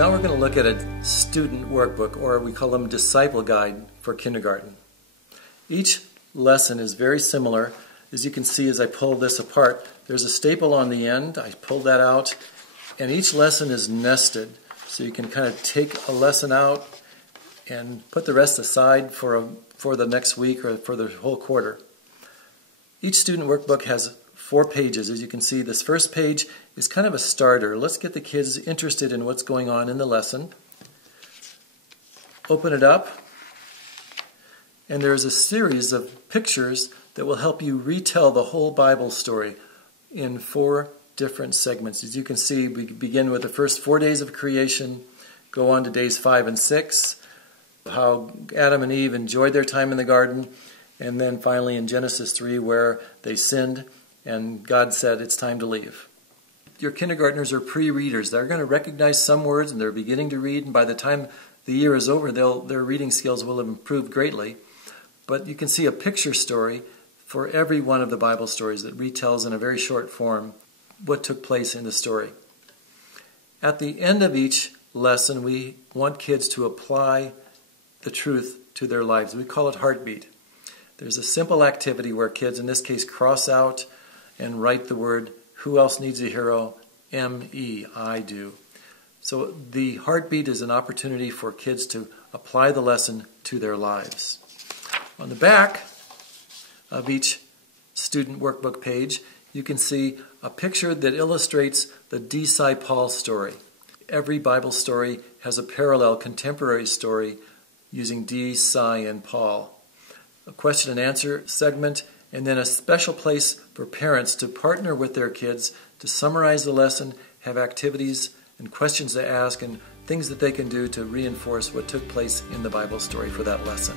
Now we're going to look at a student workbook, or we call them disciple guide for kindergarten. Each lesson is very similar. As you can see as I pull this apart, there's a staple on the end. I pulled that out, and each lesson is nested. So you can kind of take a lesson out and put the rest aside for the next week or for the whole quarter. Each student workbook has 4 pages. As you can see, this first page is kind of a starter. Let's get the kids interested in what's going on in the lesson. Open it up, and there's a series of pictures that will help you retell the whole Bible story in 4 different segments. As you can see, we begin with the first 4 days of creation, go on to days 5 and 6, how Adam and Eve enjoyed their time in the garden, and then finally in Genesis 3 where they sinned and God said it's time to leave. Your kindergartners are pre-readers. They're going to recognize some words and they're beginning to read, and by the time the year is over their reading skills will have improved greatly. But you can see a picture story for every one of the Bible stories that retells in a very short form what took place in the story. At the end of each lesson, we want kids to apply the truth to their lives. We call it heartbeat. There's a simple activity where kids, in this case, cross out and write the word, "Who else needs a hero?" M-E, I do. So the heartbeat is an opportunity for kids to apply the lesson to their lives. On the back of each student workbook page, you can see a picture that illustrates the disciple story. Every Bible story has a parallel contemporary story using D, Sci, and Paul. A question and answer segment, and then a special place for parents to partner with their kids to summarize the lesson, have activities and questions to ask, and things that they can do to reinforce what took place in the Bible story for that lesson.